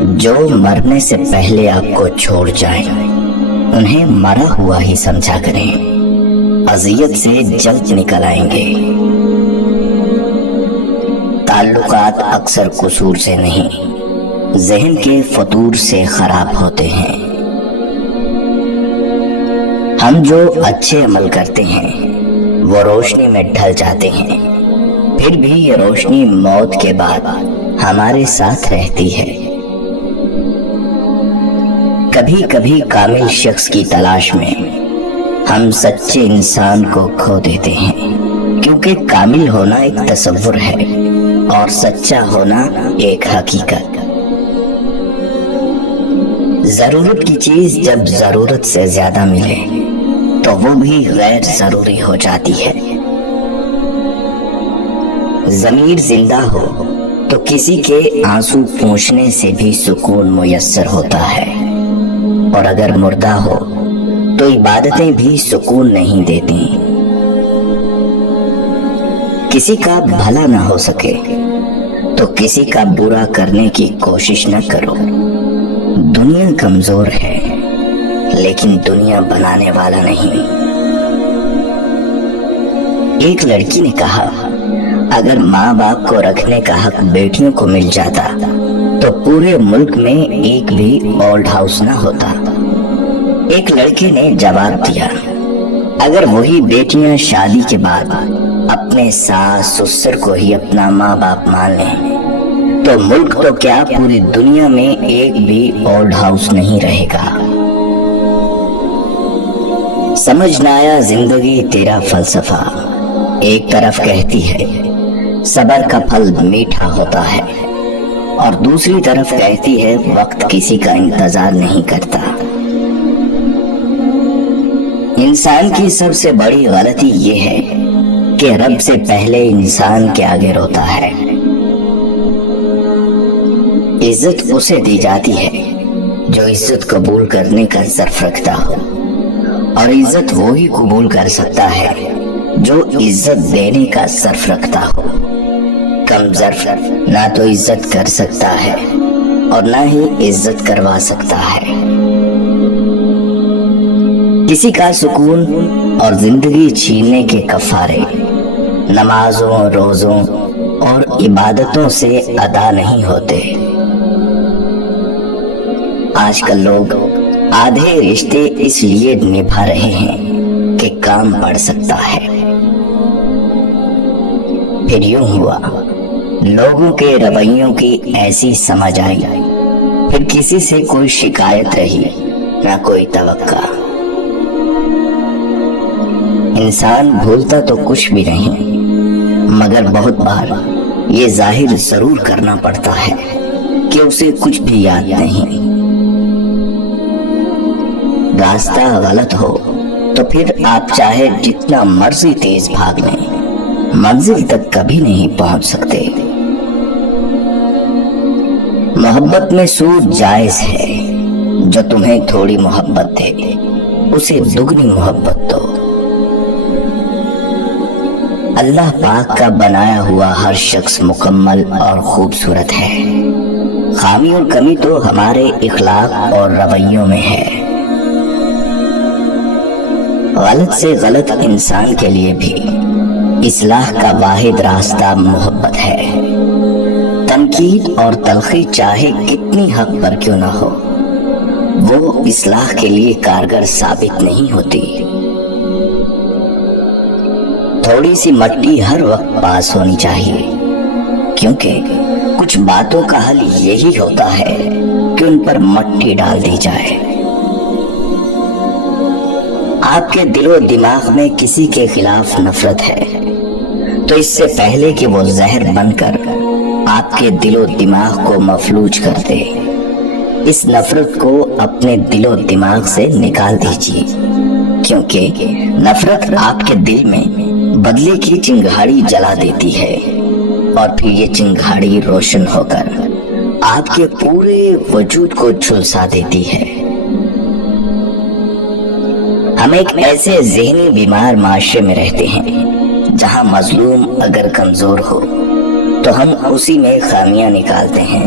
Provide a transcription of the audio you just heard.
جو مرنے سے پہلے آپ کو چھوڑ جائیں انہیں مرا ہوا ہی سمجھا کریں، اذیت سے جلد نکل آئیں گے۔ تعلقات اکثر قصور سے نہیں، ذہن کے فطور سے خراب ہوتے ہیں۔ ہم جو اچھے عمل کرتے ہیں وہ روشنی میں ڈھل جاتے ہیں، پھر بھی یہ روشنی موت کے بعد ہمارے ساتھ رہتی ہے۔ کبھی کبھی کامل شخص کی تلاش میں ہم سچے انسان کو کھو دیتے ہیں، کیونکہ کامل ہونا ایک تصور ہے اور سچا ہونا ایک حقیقت۔ ضرورت کی چیز جب ضرورت سے زیادہ ملے تو وہ بھی غیر ضروری ہو جاتی ہے۔ ضمیر زندہ ہو تو کسی کے آنسو پوچھنے سے بھی سکون میسر ہوتا ہے، اور اگر مردہ ہو تو عبادتیں بھی سکون نہیں دیتی۔ کسی کا بھلا نہ ہو سکے تو کسی کا برا کرنے کی کوشش نہ کرو۔ دنیا کمزور ہے لیکن دنیا بنانے والا نہیں۔ ایک لڑکی نے کہا، اگر ماں باپ کو رکھنے کا حق بیٹیوں کو مل جاتا تو پورے ملک میں ایک بھی اولڈ ہاؤس نہ ہوتا۔ ایک لڑکے نے جواب دیا، اگر وہی بیٹیاں شادی کے بعد اپنے ساس سسر کو ہی اپنا ماں باپ مان لیں تو ملک تو کیا پوری دنیا میں ایک بھی اولڈ ہاؤس نہیں رہے گا۔ سمجھ نہ آیا زندگی تیرا فلسفہ، ایک طرف کہتی ہے صبر کا پھل میٹھا ہوتا ہے، اور دوسری طرف کہتی ہے وقت کسی کا انتظار نہیں کرتا۔ انسان کی سب سے بڑی غلطی یہ ہے کہ رب سے پہلے انسان کے آگے روتا ہے۔ عزت اسے دی جاتی ہے جو عزت قبول کرنے کا ظرف رکھتا ہو، اور عزت وہی قبول کر سکتا ہے جو عزت دینے کا ظرف رکھتا ہو۔ کم ظرف نہ تو عزت کر سکتا ہے اور نہ ہی عزت کروا سکتا ہے۔ کسی کا سکون اور زندگی چھیننے کے کفارے نمازوں، روزوں اور عبادتوں سے ادا نہیں ہوتے۔ آج کل لوگ آدھے رشتے اس لیے نبھا رہے ہیں کہ کام بڑھ سکتا ہے۔ پھر یوں ہوا، لوگوں کے رویوں کی ایسی سمجھ آئی، پھر کسی سے کوئی شکایت رہی نہ کوئی توقع۔ انسان بھولتا تو کچھ بھی نہیں، مگر بہت بار یہ ظاہر ضرور کرنا پڑتا ہے کہ اسے کچھ بھی یاد نہیں۔ راستہ غلط ہو تو پھر آپ چاہے جتنا مرضی تیز بھاگ لیں، منزل تک کبھی نہیں پہنچ سکتے۔ محبت میں سود جائز ہے، جو تمہیں تھوڑی محبت دے اسے دگنی محبت دو۔ اللہ پاک کا بنایا ہوا ہر شخص مکمل اور خوبصورت ہے، خامی اور کمی تو ہمارے اخلاق اور رویوں میں ہے۔ غلط سے غلط انسان کے لیے بھی اصلاح کا واحد راستہ محبت ہے۔ تنقید اور تلخی چاہے کتنی حق پر کیوں نہ ہو، وہ اصلاح کے لیے کارگر ثابت نہیں ہوتی۔ تھوڑی سی مٹی ہر وقت پاس ہونی چاہیے، کیونکہ کچھ باتوں کا حل یہی ہوتا ہے کہ ان پر مٹی ڈال دی جائے۔ آپ کے دل و دماغ میں کسی کے خلاف نفرت ہے تو اس سے پہلے کہ وہ زہر بن کر آپ کے دل و دماغ کو مفلوج کر دے، اس نفرت کو اپنے دل و دماغ سے نکال دیجیے، کیونکہ نفرت آپ کے دل میں بدلے کی چنگاڑی جلا دیتی ہے، اور پھر یہ چنگاڑی روشن ہو کر آپ کے پورے وجود کو جھلسا دیتی ہے۔ ہم ایک ایسے ذہنی بیمار معاشرے میں رہتے ہیں جہاں مظلوم اگر کمزور ہو تو ہم اسی میں خامیاں نکالتے ہیں،